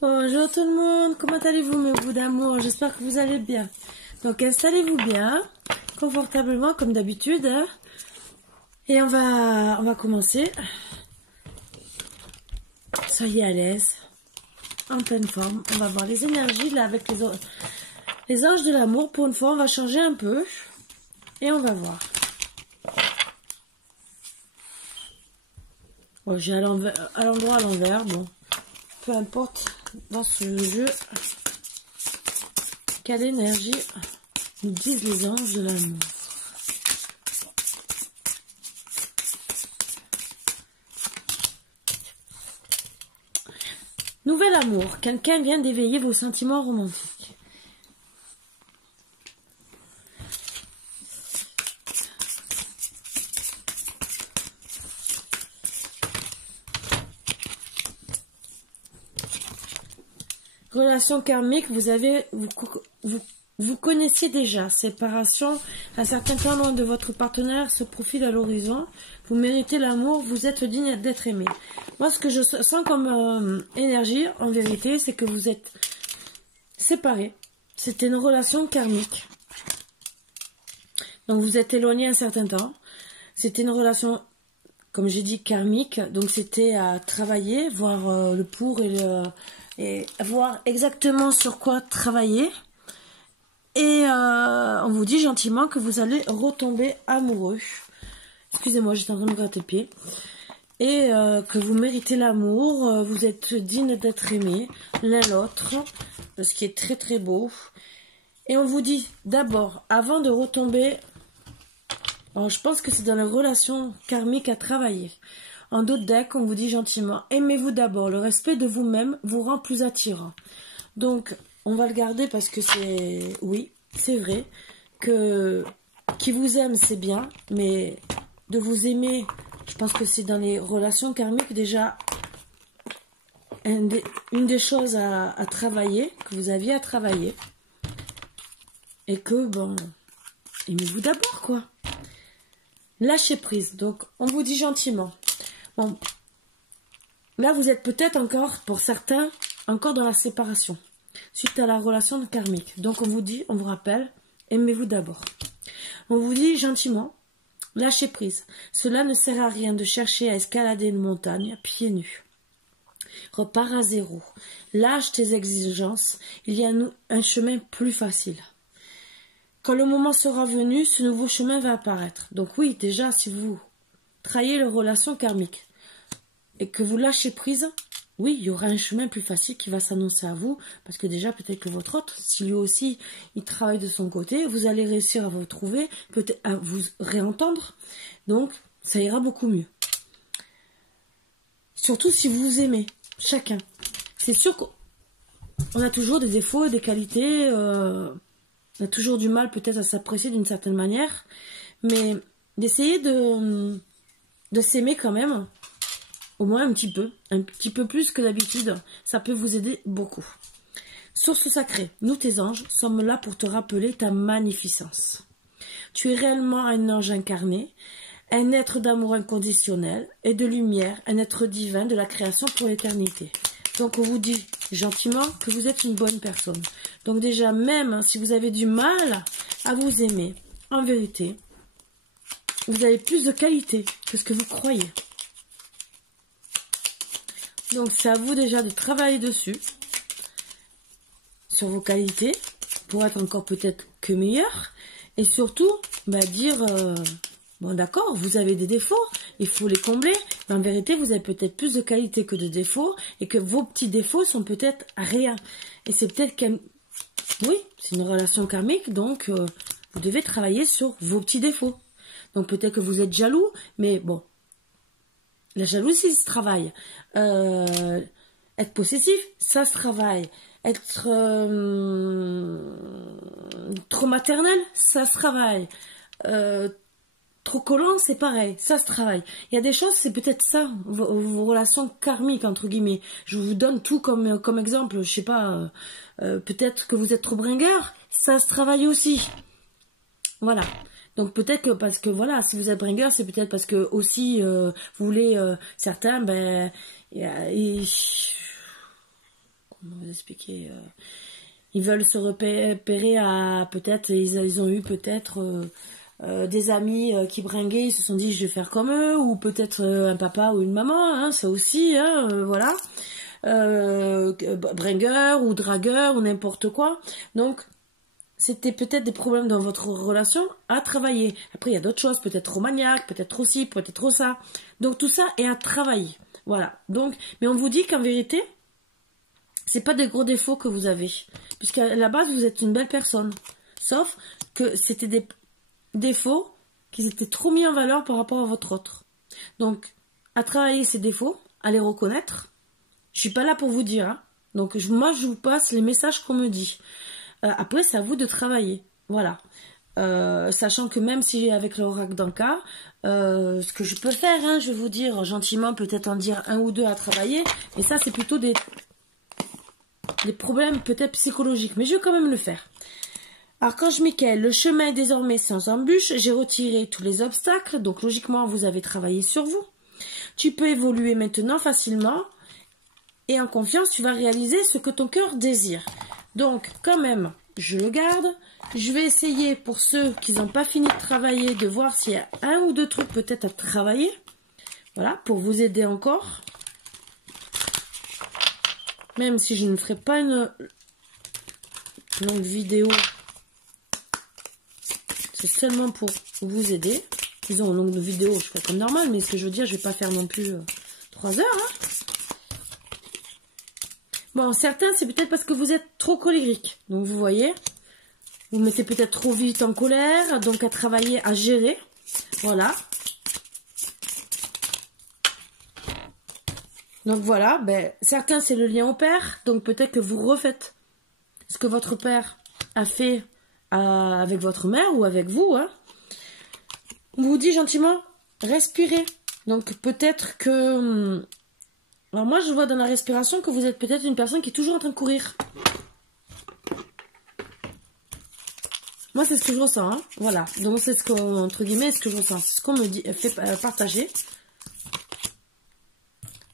Bonjour tout le monde, comment allez-vous mes bouts d'amour? J'espère que vous allez bien. Donc installez-vous bien, confortablement comme d'habitude. Hein, et on va commencer. Soyez à l'aise, en pleine forme. On va voir les énergies là avec les anges de l'amour. Pour une fois, on va changer un peu. Et on va voir. Bon, j'ai à l'endroit à l'envers, bon. Peu importe dans ce jeu quelle énergie nous disent les anges de l'amour. Nouvel amour, quelqu'un vient d'éveiller vos sentiments romantiques. Relation karmique, vous connaissiez déjà. Séparation, un certain temps loin de votre partenaire se profile à l'horizon. Vous méritez l'amour, vous êtes digne d'être aimé. Moi, ce que je sens comme énergie, en vérité, c'est que vous êtes séparés. C'était une relation karmique. Donc, vous êtes éloignés un certain temps. C'était une relation, comme j'ai dit, karmique. Donc, c'était à travailler, voir le pour et voir exactement sur quoi travailler. Et on vous dit gentiment que vous allez retomber amoureux. Excusez-moi, j'étais en train de gratter le pied. Et que vous méritez l'amour, vous êtes digne d'être aimé l'un l'autre, ce qui est très très beau. Et on vous dit d'abord, avant de retomber, alors je pense que c'est dans les relations karmiques à travailler. En d'autres decks, on vous dit gentiment, aimez-vous d'abord, le respect de vous-même vous rend plus attirant. Donc, on va le garder parce que c'est, oui, c'est vrai, que qui vous aime c'est bien, mais de vous aimer, je pense que c'est dans les relations karmiques déjà une des choses à travailler, que vous aviez à travailler. Et que, bon, aimez-vous d'abord, quoi. Lâchez prise. Donc, on vous dit gentiment. Bon, là, vous êtes peut-être encore, pour certains, encore dans la séparation, suite à la relation karmique. Donc, on vous dit, on vous rappelle, aimez-vous d'abord. On vous dit gentiment, lâchez prise. Cela ne sert à rien de chercher à escalader une montagne pieds nus. Repars à zéro. Lâche tes exigences. Il y a un chemin plus facile. Quand le moment sera venu, ce nouveau chemin va apparaître. Donc oui, déjà, si vous trahissez les relations karmiques et que vous lâchez prise, oui, il y aura un chemin plus facile qui va s'annoncer à vous, parce que déjà, peut-être que votre autre, si lui aussi, il travaille de son côté, vous allez réussir à vous trouver, peut-être à vous réentendre, donc ça ira beaucoup mieux. Surtout si vous vous aimez, chacun. C'est sûr qu'on a toujours des défauts et des qualités, on a toujours du mal peut-être à s'apprécier d'une certaine manière, mais d'essayer de s'aimer quand même, au moins un petit peu plus que d'habitude, ça peut vous aider beaucoup. Source sacrée, nous tes anges sommes là pour te rappeler ta magnificence. Tu es réellement un ange incarné, un être d'amour inconditionnel et de lumière, un être divin de la création pour l'éternité. Donc on vous dit gentiment que vous êtes une bonne personne. Donc déjà, même si vous avez du mal à vous aimer, en vérité, vous avez plus de qualité que ce que vous croyez. Donc c'est à vous déjà de travailler dessus, sur vos qualités, pour être encore peut-être que meilleur. Et surtout, dire, bon d'accord, vous avez des défauts, il faut les combler. Mais en vérité, vous avez peut-être plus de qualités que de défauts, et que vos petits défauts sont peut-être rien. Et c'est peut-être oui, c'est une relation karmique, donc vous devez travailler sur vos petits défauts. Donc peut-être que vous êtes jaloux, mais bon, la jalousie se travaille. Être possessif, ça se travaille. Être trop maternel, ça se travaille. Trop collant, c'est pareil, ça se travaille. Il y a des choses, c'est peut-être ça, vos relations karmiques, entre guillemets. Je vous donne tout comme exemple, je sais pas, peut-être que vous êtes trop bringueur, ça se travaille aussi. Voilà. Donc peut-être que parce que voilà, si vous êtes bringueur, c'est peut-être parce que aussi vous voulez certains, comment vous expliquer, ils veulent se repérer à, peut-être, ils ont eu peut-être des amis qui bringuaient, ils se sont dit je vais faire comme eux, ou peut-être un papa ou une maman, hein, ça aussi, hein, voilà, bringueur ou dragueur ou n'importe quoi. Donc c'était peut-être des problèmes dans votre relation à travailler. Après il y a d'autres choses, peut-être trop maniaque, peut-être trop ci, peut-être trop ça. Donc tout ça est à travailler. Voilà. Donc, mais on vous dit qu'en vérité, c'est pas des gros défauts que vous avez, puisqu'à la base vous êtes une belle personne. Sauf que c'était des défauts qui étaient trop mis en valeur par rapport à votre autre. Donc, à travailler ces défauts, à les reconnaître. Je suis pas là pour vous dire, hein. Donc moi je vous passe les messages qu'on me dit. Après c'est à vous de travailler. Voilà. Sachant que même si avec l'oracle d'Anka, ce que je peux faire, hein, je vais vous dire gentiment, peut-être en dire un ou deux à travailler, mais ça c'est plutôt des problèmes peut-être psychologiques, mais je vais quand même le faire. Archange Michael, le chemin est désormais sans embûche, j'ai retiré tous les obstacles, donc logiquement vous avez travaillé sur vous. Tu peux évoluer maintenant facilement et en confiance tu vas réaliser ce que ton cœur désire. Donc quand même, je le garde. Je vais essayer pour ceux qui n'ont pas fini de travailler de voir s'il y a un ou deux trucs peut-être à travailler. Voilà, pour vous aider encore. Même si je ne ferai pas une longue vidéo, c'est seulement pour vous aider. Disons, une longue vidéo, je ferai comme normal, mais ce que je veux dire, je ne vais pas faire non plus 3 heures. Hein. Bon, certains, c'est peut-être parce que vous êtes trop colérique. Donc, vous voyez, vous mettez peut-être trop vite en colère, donc à travailler, à gérer. Voilà. Donc voilà, ben, certains c'est le lien au père, donc peut-être que vous refaites ce que votre père a fait avec votre mère ou avec vous. Hein. On vous dit gentiment, respirez. Donc peut-être que... Alors moi je vois dans la respiration que vous êtes peut-être une personne qui est toujours en train de courir. Moi c'est ce que je ressens, hein. Voilà. Donc c'est ce qu'on, entre guillemets, ce que je ressens, c'est ce qu'on me dit, fait partager.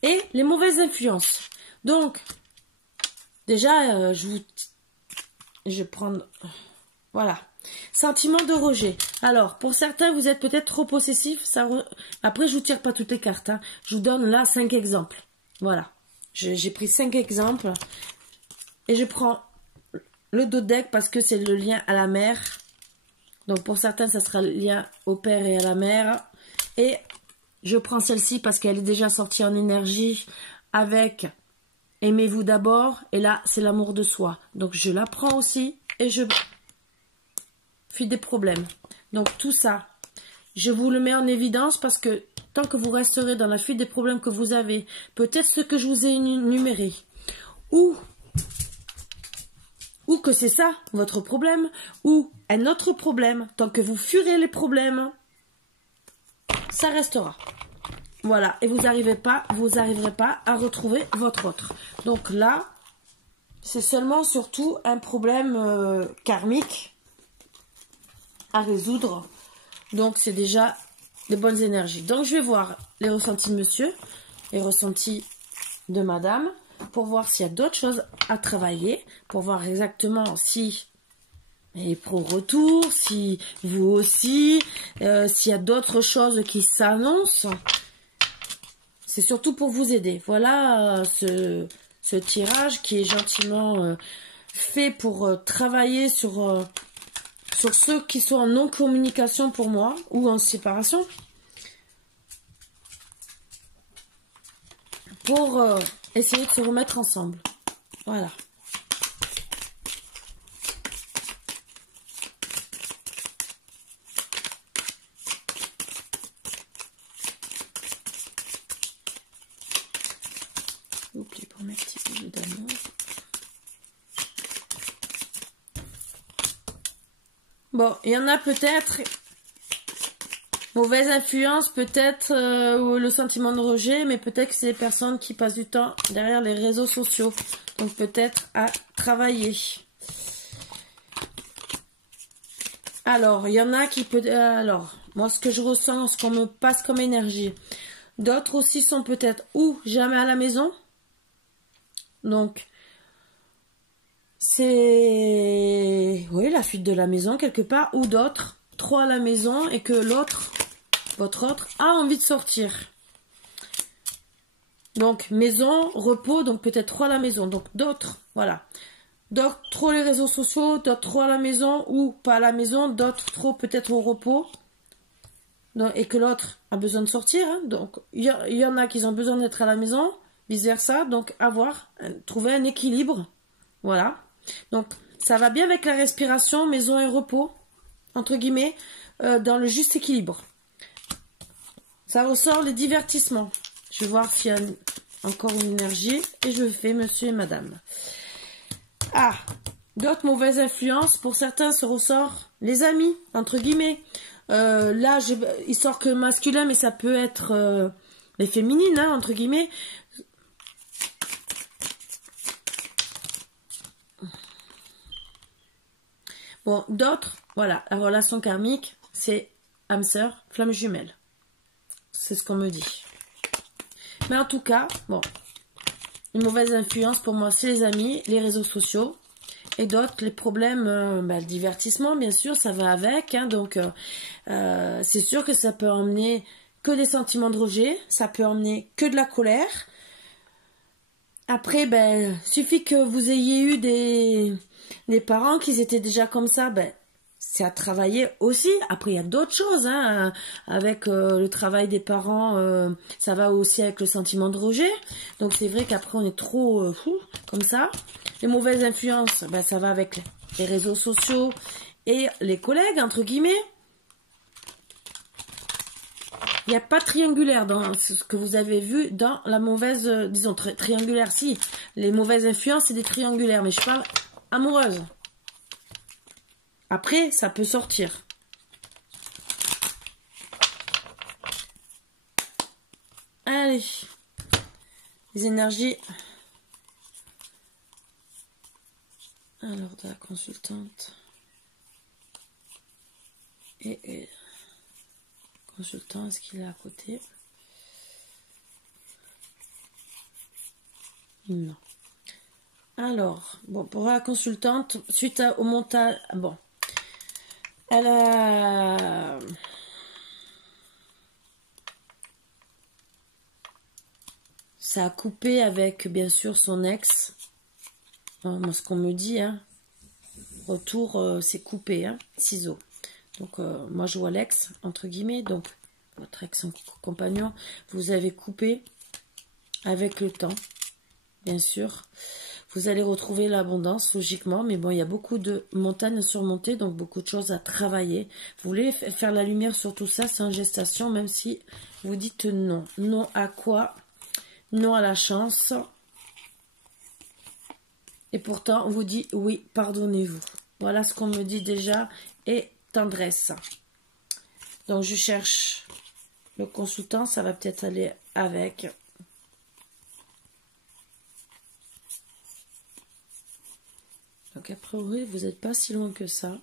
Et les mauvaises influences. Donc, déjà, je vais prendre... Voilà. Sentiment de rejet. Alors, pour certains, vous êtes peut-être trop possessif. Après, je vous tire pas toutes les cartes. Hein. Je vous donne là 5 exemples. Voilà. J'ai pris 5 exemples. Et je prends le dos de deck parce que c'est le lien à la mère. Donc, pour certains, ça sera le lien au père et à la mère. Et... je prends celle-ci parce qu'elle est déjà sortie en énergie avec aimez-vous d'abord. Et là, c'est l'amour de soi. Donc, je la prends aussi et je fuis des problèmes. Donc, tout ça, je vous le mets en évidence parce que tant que vous resterez dans la fuite des problèmes que vous avez, peut-être ce que je vous ai énuméré, ou que c'est ça, votre problème, ou un autre problème, tant que vous fuirez les problèmes, ça restera. Voilà, et vous n'arriverez pas à retrouver votre autre. Donc là, c'est seulement surtout un problème karmique à résoudre. Donc c'est déjà des bonnes énergies. Donc je vais voir les ressentis de monsieur, les ressentis de madame, pour voir s'il y a d'autres choses à travailler, pour voir exactement si... et pro retour, si vous aussi, s'il y a d'autres choses qui s'annoncent, c'est surtout pour vous aider. Voilà ce tirage qui est gentiment fait pour travailler sur ceux qui sont en non-communication pour moi ou en séparation. Pour essayer de se remettre ensemble. Voilà. Oubliez pour mes petits bijoux d'amour. Bon, il y en a peut-être mauvaise influence, peut-être le sentiment de rejet, mais peut-être que c'est des personnes qui passent du temps derrière les réseaux sociaux. Donc peut-être à travailler. Alors, il y en a qui peut... alors, moi ce que je ressens, ce qu'on me passe comme énergie. D'autres aussi sont peut-être ou jamais à la maison. Donc, c'est, oui, la fuite de la maison quelque part, ou d'autres, trop à la maison et que l'autre, votre autre, a envie de sortir. Donc, maison, repos, donc peut-être trop à la maison. Donc, d'autres, voilà. D'autres trop les réseaux sociaux, d'autres trop à la maison ou pas à la maison, d'autres trop peut-être au repos. Donc, et que l'autre a besoin de sortir. Hein. Donc, il y en a qui ont besoin d'être à la maison, vice-versa. Donc, trouver un équilibre. Voilà. Donc, ça va bien avec la respiration, maison et repos, entre guillemets, dans le juste équilibre. Ça ressort les divertissements. Je vais voir s'il y a encore une énergie. Et je fais monsieur et madame. Ah, d'autres mauvaises influences. Pour certains, se ressort les amis, entre guillemets. Là, il sort que masculin, mais ça peut être les féminines, hein, entre guillemets. Bon, d'autres, voilà, la relation karmique, c'est âme sœur, flamme jumelle. C'est ce qu'on me dit. Mais en tout cas, bon, une mauvaise influence pour moi, c'est les amis, les réseaux sociaux. Et d'autres, les problèmes, le divertissement, bien sûr, ça va avec. Hein, donc, c'est sûr que ça peut emmener que des sentiments de rejet. Ça peut emmener que de la colère. Après, suffit que vous ayez eu des parents qui étaient déjà comme ça, c'est à travailler aussi. Après, il y a d'autres choses. Hein, avec le travail des parents, ça va aussi avec le sentiment de rejet. Donc, c'est vrai qu'après, on est trop fou comme ça. Les mauvaises influences, ça va avec les réseaux sociaux et les collègues, entre guillemets. Il n'y a pas triangulaire dans ce que vous avez vu dans la mauvaise, disons, triangulaire. Si, les mauvaises influences, c'est des triangulaires, mais je parle amoureuse. Après, ça peut sortir. Allez, les énergies. Alors, de la consultante. Et consultant, est-ce qu'il est à côté? Non. Alors, bon, pour la consultante, suite au montage, bon, elle a... Ça a coupé avec, bien sûr, son ex. Moi, ce qu'on me dit, hein. Retour, c'est coupé, hein, ciseaux. Donc, moi, je vois l'ex, entre guillemets. Donc, votre ex-compagnon, vous avez coupé avec le temps, bien sûr. Vous allez retrouver l'abondance, logiquement. Mais bon, il y a beaucoup de montagnes à surmonter, donc beaucoup de choses à travailler. Vous voulez faire la lumière sur tout ça, c'est en gestation, même si vous dites non. Non à quoi? Non à la chance. Et pourtant, on vous dit oui, pardonnez-vous. Voilà ce qu'on me dit déjà. Et tendresse. Donc, je cherche le consultant. Ça va peut-être aller avec. Donc, a priori, vous n'êtes pas si loin que ça.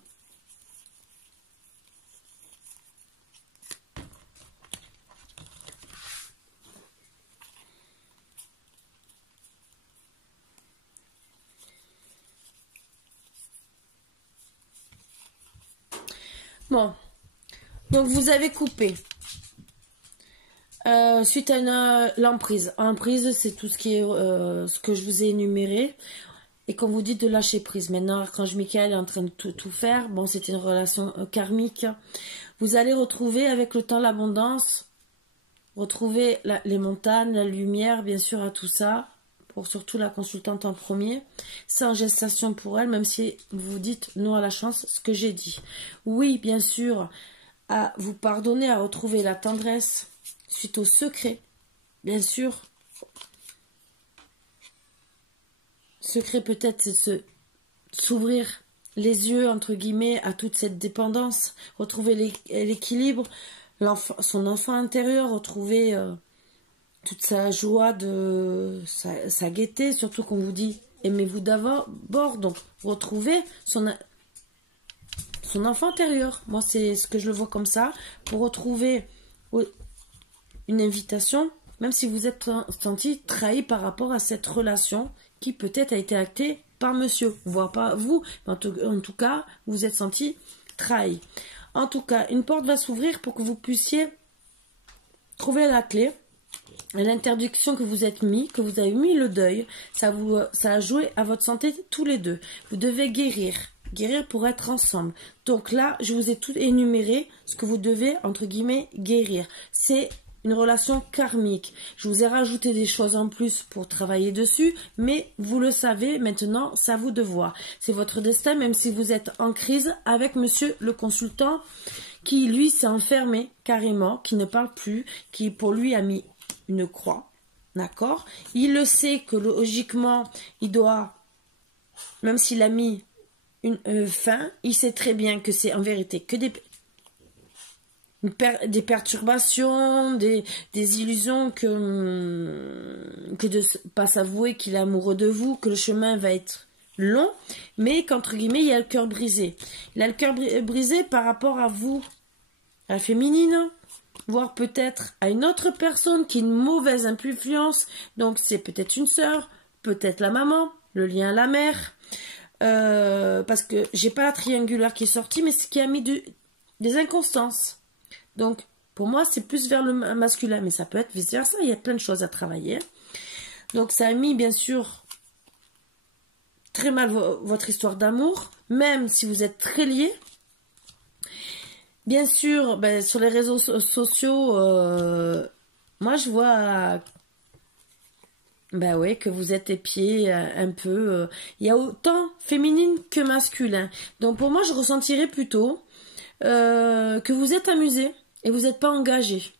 Bon, donc vous avez coupé suite à l'emprise. Emprise, c'est tout ce qui est ce que je vous ai énuméré. Et quand vous dites de lâcher prise, maintenant, Archange Michael est en train de tout faire. Bon, c'était une relation karmique. Vous allez retrouver avec le temps l'abondance, retrouver les montagnes, la lumière, bien sûr, à tout ça. Pour surtout la consultante en premier. C'est en gestation pour elle, même si vous dites non à la chance, ce que j'ai dit. Oui, bien sûr, à vous pardonner, à retrouver la tendresse suite au secret. Bien sûr. Secret peut-être, c'est de s'ouvrir les yeux, entre guillemets, à toute cette dépendance. Retrouver l'équilibre, son enfant intérieur, retrouver... toute sa joie, sa gaieté, surtout qu'on vous dit aimez-vous d'abord, donc retrouvez son enfant intérieur. Moi, c'est ce que je le vois comme ça, pour retrouver une invitation, même si vous êtes senti trahi par rapport à cette relation qui peut-être a été actée par monsieur, voire pas vous, mais en tout cas, vous vous êtes senti trahi. En tout cas, une porte va s'ouvrir pour que vous puissiez trouver la clé. L'interdiction que vous êtes mis, que vous avez mis le deuil, ça a joué à votre santé tous les deux. Vous devez guérir pour être ensemble. Donc là, je vous ai tout énuméré ce que vous devez, entre guillemets, guérir. C'est une relation karmique. Je vous ai rajouté des choses en plus pour travailler dessus, mais vous le savez, maintenant, c'est à vous de voir. C'est votre destin, même si vous êtes en crise avec monsieur le consultant, qui lui s'est enfermé carrément, qui ne parle plus, qui pour lui a mis une croix, d'accord? Il le sait que logiquement, il doit, même s'il a mis une fin, il sait très bien que c'est en vérité que des perturbations, des illusions, que de ne pas s'avouer qu'il est amoureux de vous, que le chemin va être long, mais qu'entre guillemets, il a le cœur brisé. Il a le cœur brisé par rapport à vous, à la féminine, voire peut-être à une autre personne qui est une mauvaise influence. Donc c'est peut-être une sœur, peut-être la maman, le lien à la mère. Parce que j'ai pas la triangulaire qui est sortie, mais ce qui a mis des inconstances. Donc pour moi c'est plus vers le masculin, mais ça peut être vice versa. Il y a plein de choses à travailler. Donc ça a mis bien sûr très mal votre histoire d'amour, même si vous êtes très liés. Bien sûr, sur les réseaux sociaux, moi je vois oui, que vous êtes épié un peu. Il y a autant féminine que masculin. Donc pour moi, je ressentirais plutôt que vous êtes amusé et vous n'êtes pas engagé.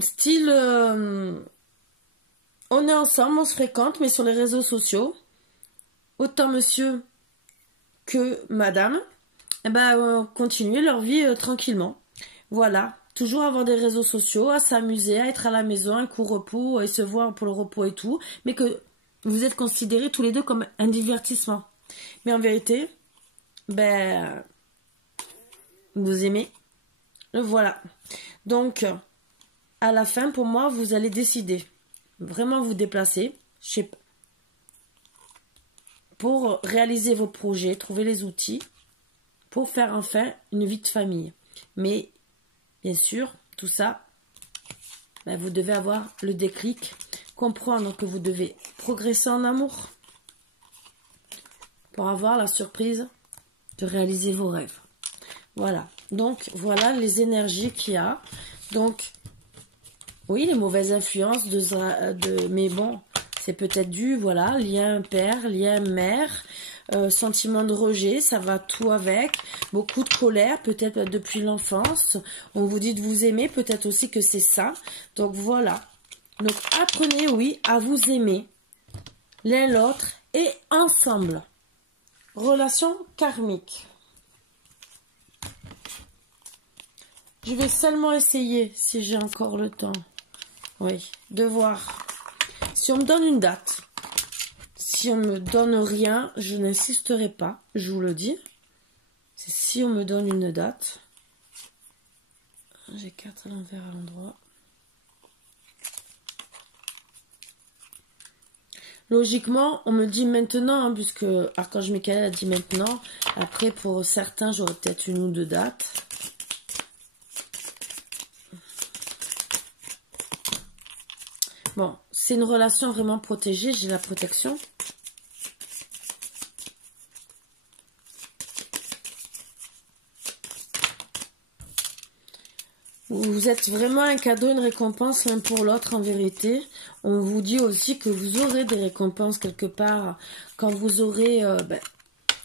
Style, on est ensemble, on se fréquente, mais sur les réseaux sociaux, autant monsieur que madame, continuer leur vie tranquillement. Voilà, toujours avoir des réseaux sociaux, à s'amuser, à être à la maison, un coup repos, et se voir pour le repos et tout, mais que vous êtes considérés tous les deux comme un divertissement. Mais en vérité, vous aimez. Voilà. Donc, à la fin, pour moi, vous allez décider. Vraiment vous déplacer. Pour réaliser vos projets, trouver les outils pour faire enfin une vie de famille. Mais, bien sûr, tout ça, vous devez avoir le déclic, comprendre que vous devez progresser en amour pour avoir la surprise de réaliser vos rêves. Voilà. Donc, voilà les énergies qu'il y a. Donc, oui, les mauvaises influences mais bon, c'est peut-être dû, voilà, lien père, lien mère, sentiment de rejet, ça va tout avec, beaucoup de colère, peut-être depuis l'enfance, on vous dit de vous aimer, peut-être aussi que c'est ça, donc voilà. Donc apprenez, oui, à vous aimer, l'un l'autre, et ensemble. Relation karmique. Je vais seulement essayer, si j'ai encore le temps, oui, de voir. Si on me donne une date, si on me donne rien, je n'insisterai pas, je vous le dis. C'est si on me donne une date. J'ai 4 à l'envers à l'endroit. Logiquement, on me dit maintenant, hein, puisque Archange Michael a dit maintenant. Après, pour certains, j'aurai peut-être une ou deux dates. Bon, c'est une relation vraiment protégée, j'ai la protection. Vous êtes vraiment un cadeau, une récompense l'un pour l'autre en vérité. On vous dit aussi que vous aurez des récompenses quelque part quand vous aurez...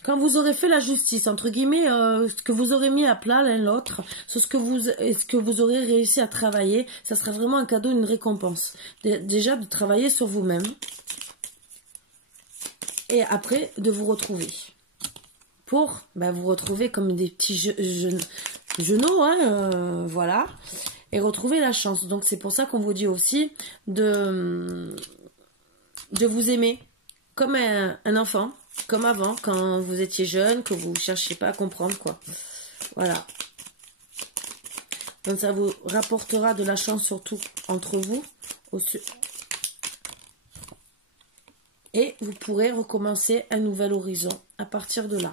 quand vous aurez fait la justice, entre guillemets, ce que vous aurez mis à plat l'un l'autre, ce que vous aurez réussi à travailler, ça sera vraiment un cadeau, une récompense. Déjà, de travailler sur vous-même. Et après, de vous retrouver. Pour vous retrouver comme des petits genoux, hein, voilà. Et retrouver la chance. Donc, c'est pour ça qu'on vous dit aussi de vous aimer comme un enfant. Comme avant, quand vous étiez jeune, que vous ne cherchiez pas à comprendre, quoi. Voilà. Donc, ça vous rapportera de la chance, surtout entre vous. Et vous pourrez recommencer un nouvel horizon à partir de là.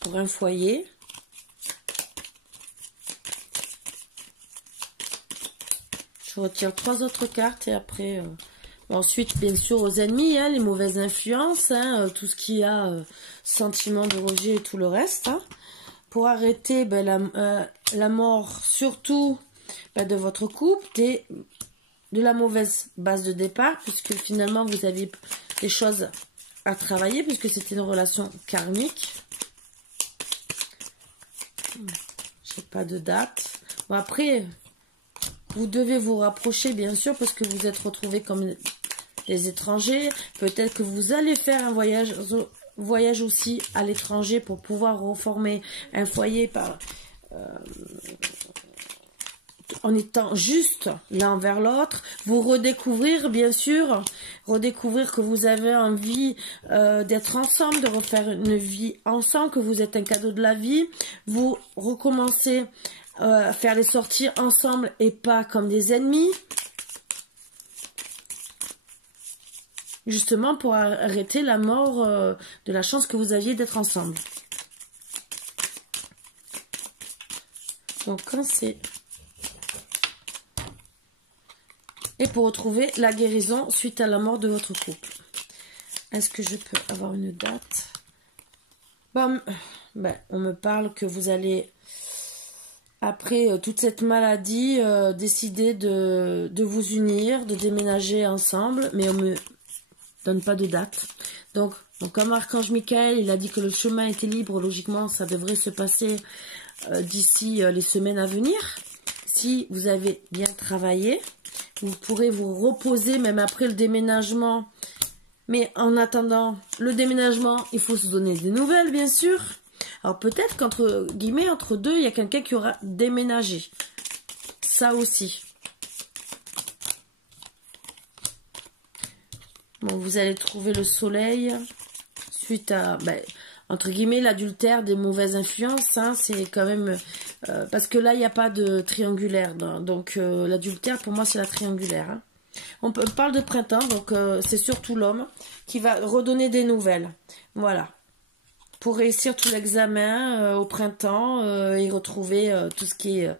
Pour un foyer, je retire 3 autres cartes et après... Ensuite, bien sûr, aux ennemis, hein, les mauvaises influences, hein, tout ce qui a sentiment de rejet et tout le reste. Hein. Pour arrêter la mort, surtout de votre couple, de la mauvaise base de départ, puisque finalement, vous aviez des choses à travailler, puisque c'était une relation karmique. Je n'ai pas de date. Bon, après... Vous devez vous rapprocher, bien sûr, parce que vous êtes retrouvés comme des étrangers. Peut-être que vous allez faire un voyage aussi à l'étranger pour pouvoir reformer un foyer en étant juste l'un vers l'autre. Vous redécouvrir, bien sûr, redécouvrir que vous avez envie d'être ensemble, de refaire une vie ensemble, que vous êtes un cadeau de la vie. Vous recommencez... faire les sorties ensemble et pas comme des ennemis. Justement pour arrêter la mort de la chance que vous aviez d'être ensemble. Donc quand c'est... Et pour retrouver la guérison suite à la mort de votre couple. Est-ce que je peux avoir une date? On me parle que vous allez... Après toute cette maladie, décider de vous unir, de déménager ensemble, mais on me donne pas de date. Donc comme Archange Michael, il a dit que le chemin était libre, logiquement, ça devrait se passer d'ici les semaines à venir. Si vous avez bien travaillé, vous pourrez vous reposer même après le déménagement. Mais en attendant le déménagement, il faut se donner des nouvelles, bien sûr. Alors peut-être qu'entre guillemets, entre deux, il y a quelqu'un qui aura déménagé. Ça aussi. Bon, vous allez trouver le soleil suite à, entre guillemets, l'adultère des mauvaises influences. Hein, c'est quand même... parce que là, il n'y a pas de triangulaire. Donc l'adultère, pour moi, c'est la triangulaire. Hein. On parle de printemps, donc c'est surtout l'homme qui va redonner des nouvelles. Voilà. Pour réussir tout l'examen au printemps et retrouver tout ce qui est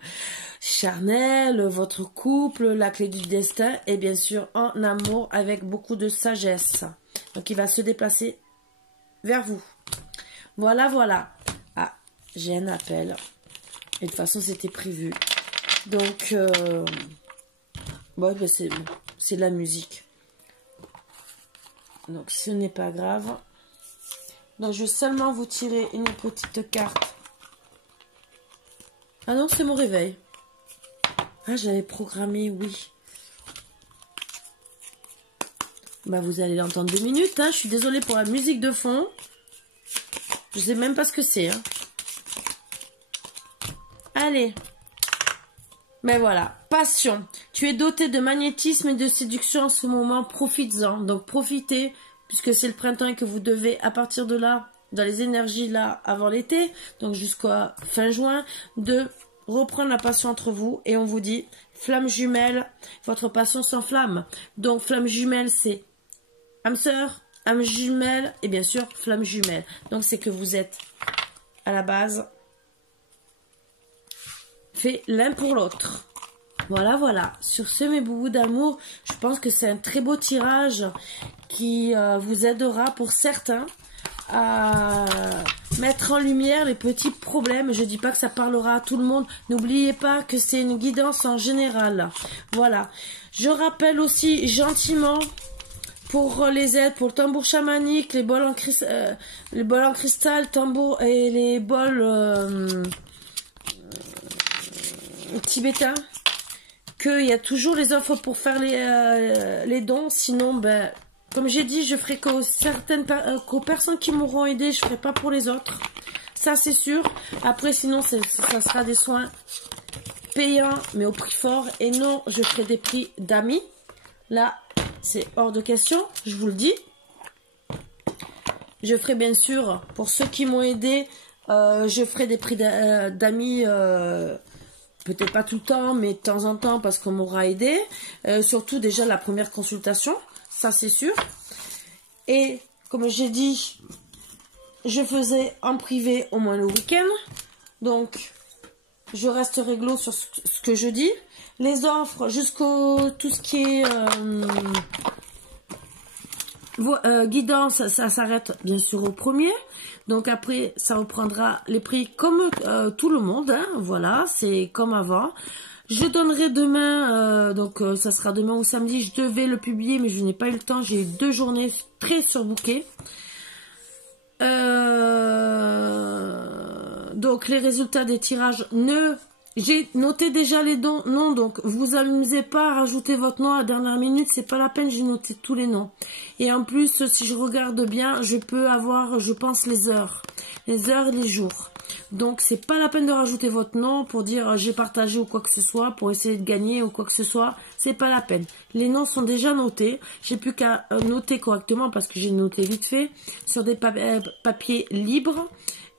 charnel, votre couple, la clé du destin et bien sûr en amour avec beaucoup de sagesse. Donc il va se déplacer vers vous. Voilà, voilà. Ah, j'ai un appel. Et de toute façon c'était prévu. Donc, c'est de la musique. Donc ce n'est pas grave. Donc, je vais seulement vous tirer une petite carte. Ah non, c'est mon réveil. Ah, j'avais programmé, oui. Vous allez l'entendre 2 minutes. Hein. Je suis désolée pour la musique de fond. Je sais même pas ce que c'est. Hein. Allez. Voilà. Passion. Tu es doté de magnétisme et de séduction en ce moment. Profites-en. Donc, profitez. Puisque c'est le printemps et que vous devez, à partir de là, dans les énergies là, avant l'été, donc jusqu'à fin juin, de reprendre la passion entre vous. Et on vous dit, flamme jumelle, votre passion s'enflamme. Donc, flamme jumelle, c'est âme sœur, âme jumelle et bien sûr, flamme jumelle. Donc, c'est que vous êtes, à la base, fait l'un pour l'autre. Voilà, voilà. Sur ce, mes boubous d'amour, je pense que c'est un très beau tirage qui vous aidera pour certains à mettre en lumière les petits problèmes. Je dis pas que ça parlera à tout le monde. N'oubliez pas que c'est une guidance en général. Voilà. Je rappelle aussi gentiment pour les aides, pour le tambour chamanique, les bols en cristal, tambour et les bols tibétains. Qu'il y a toujours les offres pour faire les dons. Sinon, comme j'ai dit, je ferai qu'aux personnes qui m'auront aidé, je ferai pas pour les autres. Ça, c'est sûr. Après, sinon, ça sera des soins payants, mais au prix fort. Et non, je ferai des prix d'amis. Là, c'est hors de question, je vous le dis. Je ferai bien sûr, pour ceux qui m'ont aidé, Je ferai des prix d'amis, peut-être pas tout le temps, mais de temps en temps, parce qu'on m'aura aidé. Surtout déjà la première consultation, ça c'est sûr. Et comme j'ai dit, je faisais en privé au moins le week-end. Donc, je reste réglo sur ce que je dis. Les offres jusqu'au tout ce qui est guidance, ça s'arrête bien sûr au premier. Donc après, ça reprendra les prix comme tout le monde. Hein, voilà, c'est comme avant. Je donnerai demain, ça sera demain ou samedi. Je devais le publier, mais je n'ai pas eu le temps. J'ai eu 2 journées très surbookées. Donc les résultats des tirages, j'ai noté déjà les noms, donc vous amusez pas à rajouter votre nom à la dernière minute, c'est pas la peine, j'ai noté tous les noms. Et en plus, si je regarde bien, je peux avoir, je pense, les heures et les jours. Donc c'est pas la peine de rajouter votre nom pour dire j'ai partagé ou quoi que ce soit, pour essayer de gagner ou quoi que ce soit, c'est pas la peine. Les noms sont déjà notés, j'ai plus qu'à noter correctement parce que j'ai noté vite fait sur des papiers libres.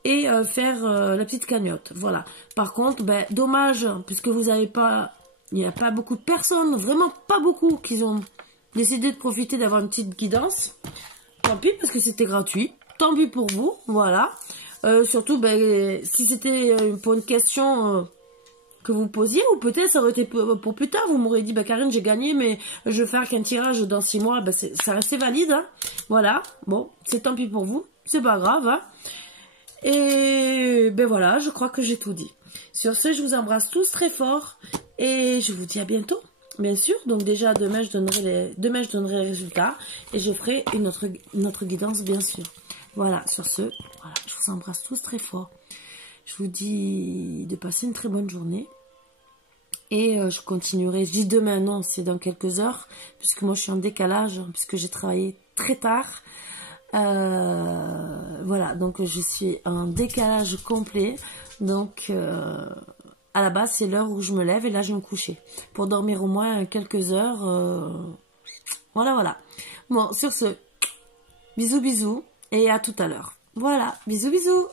Et faire la petite cagnotte, voilà. Par contre, ben, dommage, puisque vous avez pas, il n'y a pas beaucoup de personnes, vraiment pas beaucoup, qui ont décidé de profiter d'avoir une petite guidance. Tant pis, parce que c'était gratuit. Tant pis pour vous, voilà. Surtout, ben, si c'était pour une question que vous posiez, ou peut-être ça aurait été pour plus tard, vous m'aurez dit, ben, Karine, j'ai gagné, mais je vais faire qu'un tirage dans 6 mois, ben, ça restait valide, hein. Voilà, bon, c'est tant pis pour vous, c'est pas grave, hein. Et ben voilà, je crois que j'ai tout dit. Sur ce, je vous embrasse tous très fort et je vous dis à bientôt, bien sûr. Donc déjà, demain, je donnerai les résultats et je ferai une autre guidance, bien sûr. Voilà, sur ce, voilà, je vous embrasse tous très fort. Je vous dis de passer une très bonne journée. Et je continuerai, je dis demain, non, c'est dans quelques heures, puisque moi je suis en décalage, puisque j'ai travaillé très tard. Voilà, donc je suis en décalage complet. Donc à la base c'est l'heure où je me lève et là je vais me coucher pour dormir au moins quelques heures. Voilà. Bon, sur ce, bisous et à tout à l'heure. Voilà, bisous.